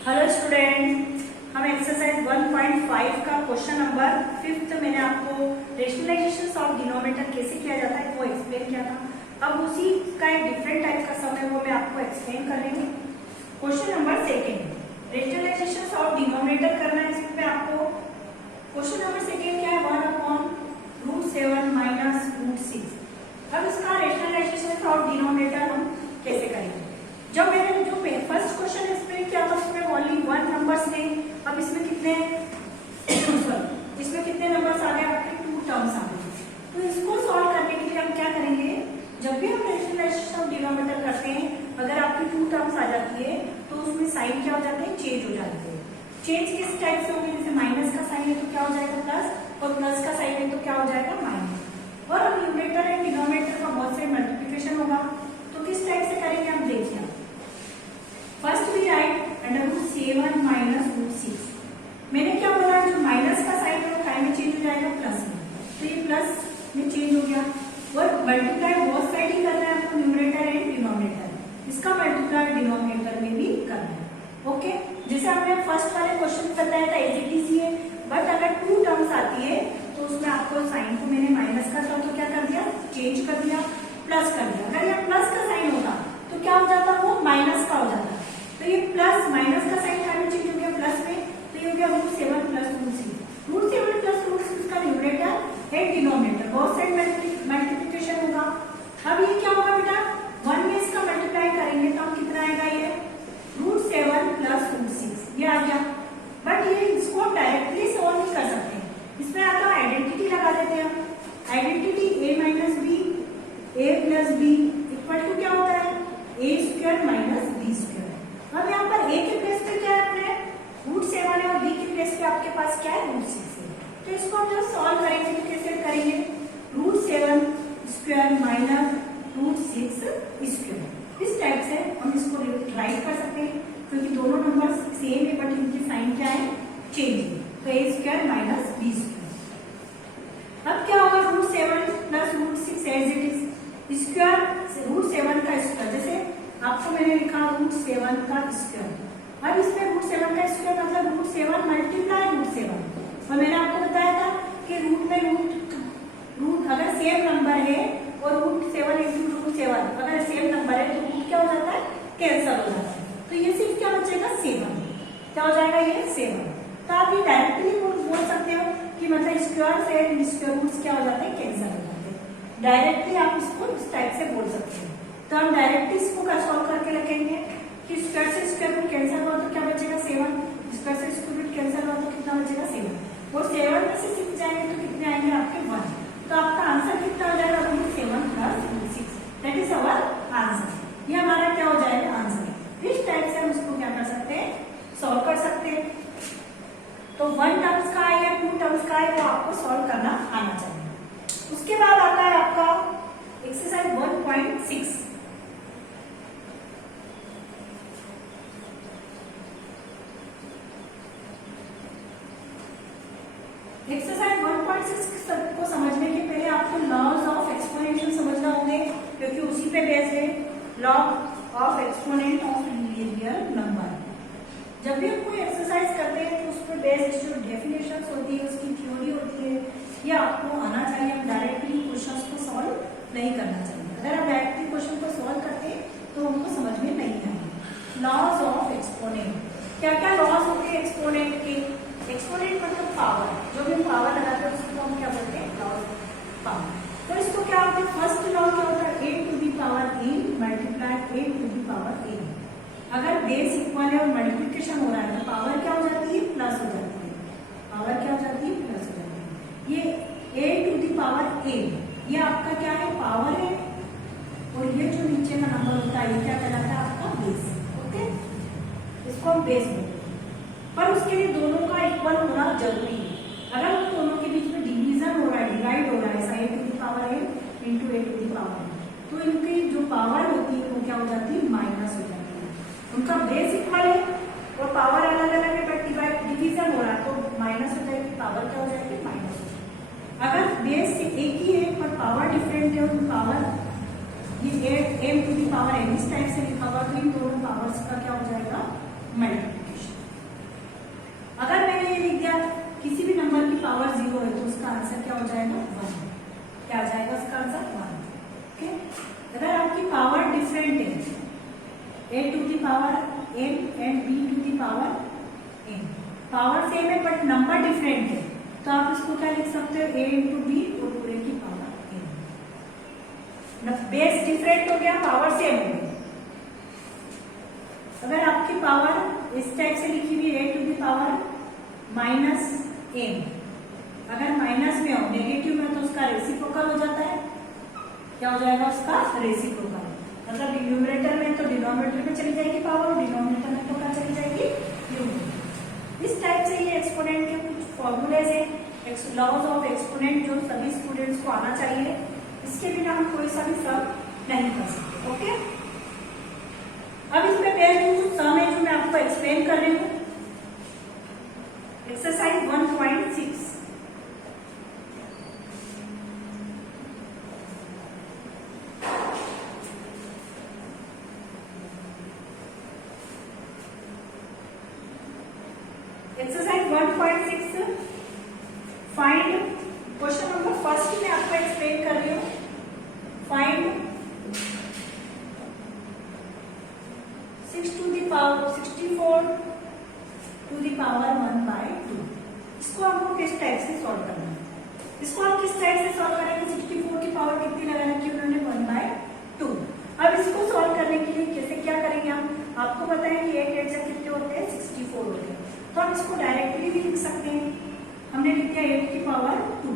Hello student, हम exercise 1.5 का question number 5 मैंने आपको रेशनलाइजेशन ऑफ डिनोमिनेटर कैसे किया जाता है वो एक्सप्लेन किया था। अब उसी का एक डिफरेंट टाइप का सम है वो मैं आपको एक्सप्लेन कर रही हूँ। Question number 2 rationalisation of denominator करना है। इसमें आपको क्वेश्चन नंबर 2 क्या है 1/√7 माइनस √6। अब इसका रेशनलाइजेशन ऑफ डिनोमिनेटर हम कैसे करेंगे। जब मैंने जो फर्स्ट क्वेश्चन एक्सप्लेन किया था उसमें ओनली 1 नंबर्स थे। अब इसमें कितने इसमें कितने नंबर्स आ गए आपके 2 टर्म्स आ गए। तो इसको सॉल्व करने के लिए हम क्या करेंगे, जब भी हम रेशनलाइजेशन ऑफ डिनोमिनेटर करते हैं अगर आपकी 2 टर्म्स आ जाती है तो उसमें साइन क्या हो जाते हैं, चेंज हो जाते हैं। चेंज किस टाइप से होंगे, जैसे माइनस का साइन है तो क्या हो जाएगा प्लस, और प्लस का साइन है तो क्या हो जाएगा माइनस। और अब न्यूमरेटर एंड डिनोमिनेटर का बहुत से मल्टीप्लिकेशन होगा तो किस टाइप से करेंगे हम देखिए। First we write √7 minus √6। मैंने क्या बोला, जो माइनस का साइन है वो काय में चेंज हो जाएगा प्लस में, तो ये प्लस में चेंज हो गया। और मल्टीप्लाई बोथ साइड ही करना है आपको, न्यूमरेटर एंड डिनोमिनेटर। इसका मल्टीप्लाई डिनोमिनेटर में भी करना है। ओके, जैसे हमने फर्स्ट वाले क्वेश्चन में बताया था एज इट इज है, बट अगर 2 टर्म्स आती है तो उसमें आपको साइन को मैंने माइनस का था तो क्या कर दिया, चेंज कर दिया, प्लस कर दिया। अगर यह प्लस का साइन होता तो क्या हो जाता, वो माइनस का हो जाता। तो ये प्लस माइनस का साइन का चेंज हो गया प्लस में, तो ये हो गया √7 प्लस √6। √7 प्लस √6 का numerator and denominator both side multiplication होगा। अब ये क्या होगा बेटा, 1 में इसका मल्टीप्लाई करेंगे तो हम कितना आएगा, ये √7 प्लस √6 ये आ गया। बट ये इसको डायरेक्टली सॉल्व नहीं कर सकते, इसमें आता है आइडेंटिटी लगा देते हैं हम। Identity a minus b a plus b equal to क्या होता है, a² माइनस b²। अब यहाँ पर a के प्लेस पे क्या है अपने √7 है और b के प्लेस पे आपके पास क्या है √6 है। तो इसको हम जब सॉल्व करेंगे तो कैसे करेंगे, √7² माइनस √6²। इस टाइप से हम इसको राइट कर सकते हैं क्योंकि दोनों नंबर सेम है बट इनकी साइन क्या है, चेंज है। तो a² माइनस b²। अब क्या होगा, √7 plus √6 as it is square, √7 का स्क्वायर, जैसे आपको मैंने लिखा √7 का स्क्वायर। अब इसमें √7 का स्क्वायर मतलब √7 मल्टीप्लाई √7। और मैंने आपको बताया था कि रूट में रूट अगर सेम नंबर है और √7 इंटू √7 अगर सेम नंबर है तो रूट क्या हो जाता है, कैंसिल हो जाता है। तो ये सिर्फ क्या बचेगा 7, क्या हो जाएगा ये 7। तो आप ये डायरेक्टली बोल सकते हो कि मतलब स्क्वायर से स्क्वायर रूट्स क्या हो जाते हैं, कैंसिल हो जाते हैं। डायरेक्टली आप इसको इस टाइप से बोल सकते हैं। तो हम डायरेक्टली इसको सॉल्व करके लिखेंगे कि स्क्वायर से स्क्वायर रूट कैंसिल हुआ तो क्या बचेगा 7, स्क्वायर से स्क्वायर रूट कैंसिल हुआ तो कितना बचेगा 7, और 7 में से 6 जाएंगे तो कितने आएंगे आपके 1। तो आपका आंसर कितना हो जाएगा, 7 plus 6, that is our answer. ये हमारा क्या हो जाएगा आंसर। इस टाइप से हम इसको क्या कर सकते हैं, सॉल्व कर सकते हैं। तो 1 टर्म्स का है या 2 टर्म्स का है वो आपको सॉल्व करना आना चाहिए। उसके बाद आता है आपका एक्सरसाइज 1.6। एक्सरसाइज 1.6 को समझने के पहले आपको लॉज ऑफ एक्सपोनेंशियल समझना होंगे क्योंकि उसी पे बेस्ड है। Law of exponent of real number. जब भी हम कोई एक्सरसाइज करते हैं तो उस पर बेस्ड जो डेफिनेशंस होती है, उसकी थ्योरी होती है, ये आपको आना चाहिए। हम डायरेक्टली क्वेश्चंस को सॉल्व नहीं करना चाहिए। अगर आप डायरेक्टली क्वेश्चन को सॉल्व करते हैं तो हमको समझ में नहीं आएगा। लॉज ऑफ एक्सपोनेंट, क्या क्या लॉज होते हैं एक्सपोनेंट के। एक्सपोनेंट मतलब पावर, जो भी पावर लगाते हैं उसको हम क्या बोलते हैं, लॉज पावर। तो इसको क्या होता है, फर्स्ट लॉ क्या होता है, a to the power n multiply a to the power n। अगर बेस इक्वल है और मल्टीप्लिकेशन हो रहा है तो पावर क्या हो जाती है, प्लस हो जाती है। पावर क्या हो जाती है, प्लस हो जाती है। ये a to the power n ये आपका क्या है, पावर है, और ये जो नीचे का नंबर होता है ये क्या कहलाता है, आपका बेस। ओके, इसको हम बेस बोलते हैं। पर उसके लिए दोनों का इक्वल होना जरूरी है। अगर उन दोनों के बीच में डिवीजन हो रहा है, डिवाइड हो रहा है, ऐसा a to the power n into a to the power n, तो इनकी जो पावर होती है वो क्या हो जाती है, माइनस हो जाती है। उनका बेस इक्वल है और पावर अलग अलग है बट डिवीजन हो रहा है तो माइनस हो जाएगी, पावर क्या हो जाएगी, माइनस हो जाएगी। अगर बेस एक ही है पर पावर डिफरेंट है और पावर ये m to the power n इस टाइप से लिखा हुआ तो इन दोनों पावर्स का क्या हो जाएगा, मल्टीप्लिकेशन। किसी भी नंबर की पावर 0 है तो उसका आंसर क्या हो जाएगा 1। क्या आ जाएगा उसका आंसर 1। ओके, अगर आपकी पावर डिफरेंट है a to the power n and b to the power n, power same है बट नंबर डिफरेंट है तो आप इसको क्या लिख सकते हो a इंटू बी और पूरे की पावर n। बेस डिफरेंट हो गया, पावर सेम हो गई। अगर आपकी पावर इस टाइप से लिखी हुई है a to the power -n, अगर माइनस में हो नेगेटिव में तो उसका रेसिप्रोकल हो जाता है। क्या हो जाएगा उसका रेसिप्रोकल, मतलब न्यूमरेटर में तो डिनोमिनेटर में चली जाएगी पावर, डिनोमिनेटर में तो क्या चली जाएगी न्यूमरेटर। इस टाइप से ये एक्सपोनेंट के कुछ फॉर्मूलेज है, लॉज ऑफ एक्सपोनेंट जो सभी स्टूडेंट्स को आना चाहिए। इसके बिना हम कोई सा भी सम नहीं कर सकते। ओके, अब इसमें बेस्ड कुछ सम है जो मैं आपको एक्सप्लेन कर रही हूँ। Exercise 1.6, exercise 1.6 find, question number first में आपको एक्सप्लेन कर रही हूँ। Find 6 to the power 64 to the power 1/2। इसको आपको किस टाइप से सॉल्व करना है, इसको आप किस टाइप से सॉल्व करेंगे। 64 की पावर कितनी लगा रखी उन्होंने 1/2। अब इसको सॉल्व करने के लिए कैसे क्या करेंगे हम, आपको पता है कि 8 8 से कितने होते हैं 64 होते हैं, तो हम इसको डायरेक्टली भी लिख सकते हैं। हमने लिख दिया 8 की पावर 2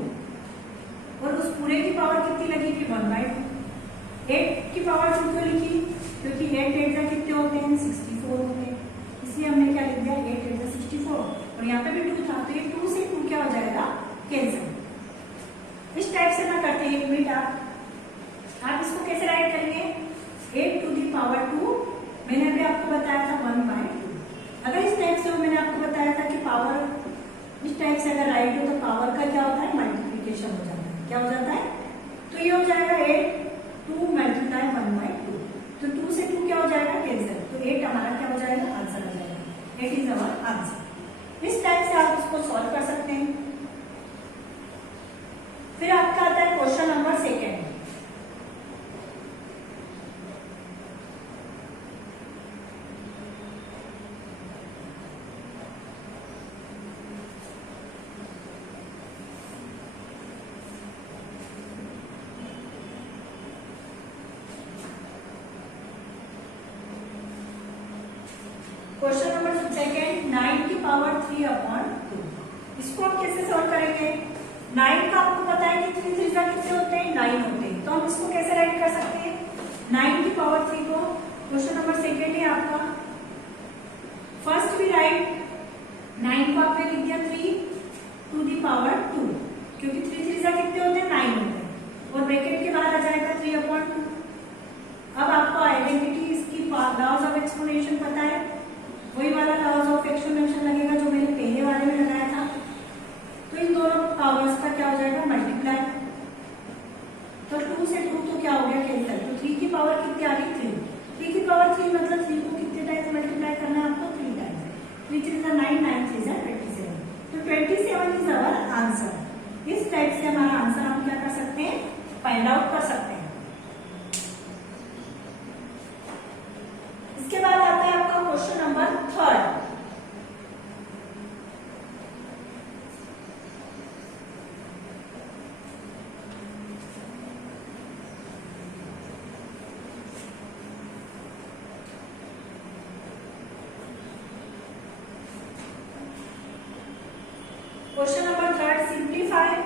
और उस पूरे की पावर कितनी लगी थी 1/2। 8 की पावर 2 क्यों लिखी, क्योंकि 8 8 से कितने होते हैं 64 होते हैं, इसलिए हमने क्या लिख दिया 8 8 से 64 और यहाँ पे भी 2 था तो ये 2 से 2 क्या हो जाएगा कैंसिल। इस टाइप से ना करते हैं, एक मिनट आप इसको कैसे राइट करेंगे 8 टू द पावर 2, मैंने अभी आपको बताया था 1/2। अगर इस टाइप से मैंने आपको बताया था कि पावर इस टाइप से अगर राइट हो तो पावर का क्या होता है मल्टीप्लीकेशन हो जाता है। क्या हो जाता है, तो ये हो जाएगा 8 2 मल्टीप्लाई 1/2, तो 2 से 2 क्या हो जाएगा कैंसिल, तो 8 हमारा क्या हो जाएगा आंसर हो जाएगा। 8 इज अवर आंसर। इस टाइप से आप इसको सॉल्व कर सकते हैं। फिर आपका आता है question number second. Question number second 9 की पावर 3/2। इसको आप कैसे सॉल्व करेंगे, 9 का आपको पता है कि 3 3 कितने होते हैं 9 होते हैं, तो हम इसको कैसे राइट कर सकते हैं 9 की पावर 3 को। क्वेश्चन नंबर सेकेंड है आपका, फर्स्ट भी राइट 9 को आपने लिख दिया 3 टू द पावर 2, क्योंकि 3 3 कितने होते हैं 9 होते हैं और ब्रैकेट के बाहर आ जाएगा 3/2। अब आपको आइडेंटिटी इसकी लॉज ऑफ एक्सपोनेंशन पता है, वही वाला लॉज ऑफ एक्सपोनेंशन लगेगा जो मैंने पहले वाले में लगाया था। तो इन दोनों पावर्स का क्या हो जाएगा मल्टीप्लाई, तो 2 से 2 तो क्या हो गया कैंसिल, तो 3 की पावर कितनी आ गई 3। 3 की पावर 3 मतलब 3 को कितने टाइम्स मल्टीप्लाई करना है आपको 3 टाइम्स। 3 3 9 9 3 27, तो 27 इज अवर आंसर। इस टाइप से हमारा आंसर हम क्या कर सकते हैं फाइंड आउट कर सकते हैं। इसके बाद आता है आपका question number third. Question number third, simplify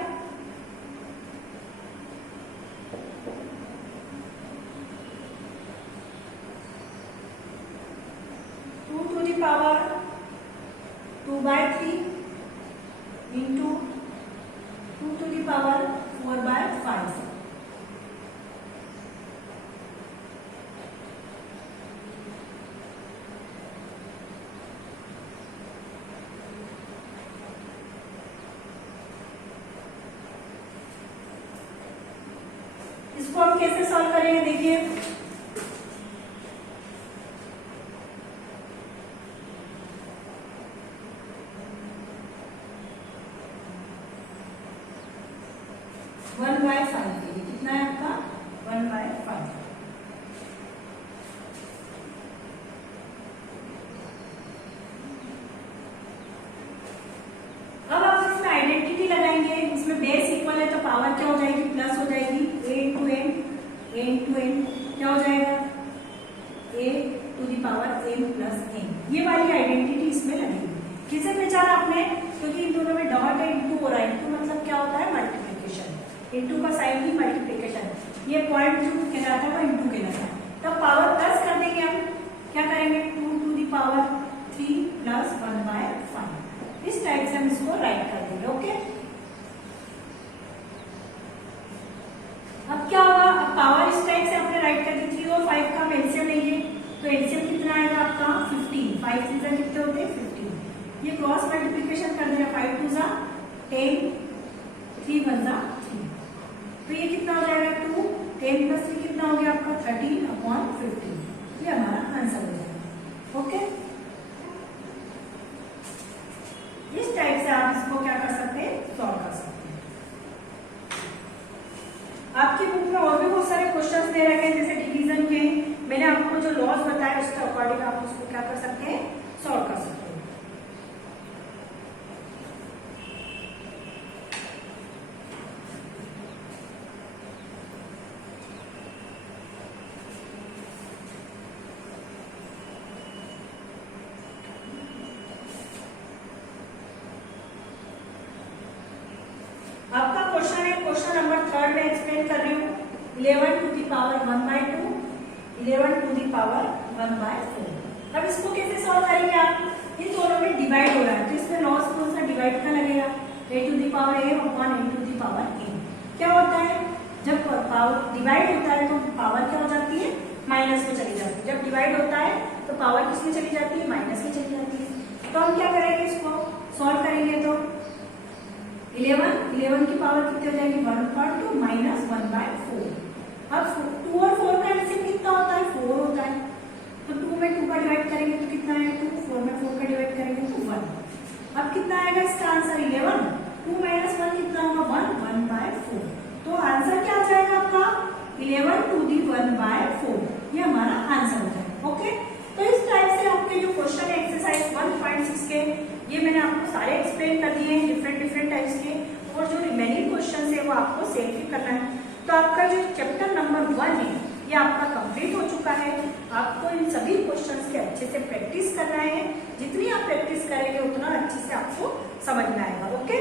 2 to the power 2/3 into 2 to the power 4/5। इसको हम कैसे सॉल्व करेंगे देखिए, क्या हो जाएगा a to the power m plus n। ये वाली आइडेंटिटी इसमें लगेगी। किसे पहचाना आपने, क्योंकि इन दोनों में डॉट है, इंटू हो रहा है। इंटू मतलब क्या होता है मल्टीप्लिकेशन, इंटू का साइन ही मल्टीप्लिकेशन। ये पॉइंट जो कहलाता है वो इंटू कहलाता है। तब पावर प्लस कर देंगे हम, क्या करेंगे 2 टू द पावर 3 प्लस 1/5। इस टाइप से हम इसको राइट कर देंगे। ओके, अब क्या होगा, अब पावर इस टाइप से आपने राइट कर दी। 3 और 5 का हम एलसीएम लेंगे, तो एलसीएम कितना आएगा आपका 15। 5 3 कितने होते हैं 15। ये क्रॉस मल्टीप्लिकेशन कर देगा, 5 2 10, 3 1 3। तो ये कितना हो जाएगा 2, 10 प्लस 3 कितना हो गया आपका 13/15। ये हमारा आंसर हो जाएगा। ओके, इस टाइप से आप इसको क्या कर सकते हैं, सॉल्व कर सकते हैं। आपकी बुक में और भी बहुत सारे क्वेश्चंस दे रखे हैं, जैसे डिवीजन के। मैंने आपको जो लॉज बताया उसके अकॉर्डिंग आप उसको क्या कर सकते हैं, सॉल्व कर सकते हैं। आपका क्वेश्चन है, क्वेश्चन नंबर 3 में एक्सप्लेन कर रही हूँ। 11 to the power 1/2, 11 to the power 1/4। अब इसको कैसे सॉल्व करेंगे आप, इन दोनों में डिवाइड हो रहा है, तो इसमें लॉस कौन सा डिवाइड का लगेगा, a to the power a upon a to the power a। क्या होता है, जब पावर डिवाइड होता है तो पावर क्या हो जाती है, माइनस में चली जाती है। जब डिवाइड होता है तो पावर किसमें चली जाती है, माइनस में चली जाती है। तो हम क्या करेंगे, इसको सॉल्व करेंगे तो 11 की पावर कितनी हो जाएगी 1/2 माइनस 1/4। अब 2 और 4 का एलसीएम कितना होता है 4 होता है, तो 2 में 2 का डिवाइड करेंगे तो कितना है 2, 4 में 4 का डिवाइड करेंगे तो 1। अब कितना आएगा इसका आंसर 11, 2 माइनस 1 कितना होगा 1/4। तो आंसर क्या आ जाएगा आपका 11 टू दी 1/4। ये हमारा आंसर हो जाएगा। ओके, तो इस टाइप से आपके जो क्वेश्चन है एक्सरसाइज 1.6 के, ये मैंने आपको सारे एक्सप्लेन कर दिए हैं डिफरेंट टाइप्स के। और जो रिमेनिंग क्वेश्चन है वो आपको सेव भी करना है। तो आपका जो चैप्टर नंबर 1 है ये आपका कंप्लीट हो चुका है। आपको इन सभी क्वेश्चंस के अच्छे से प्रैक्टिस करना है। जितनी आप प्रैक्टिस करेंगे उतना अच्छे से आपको समझ में आएगा। ओके।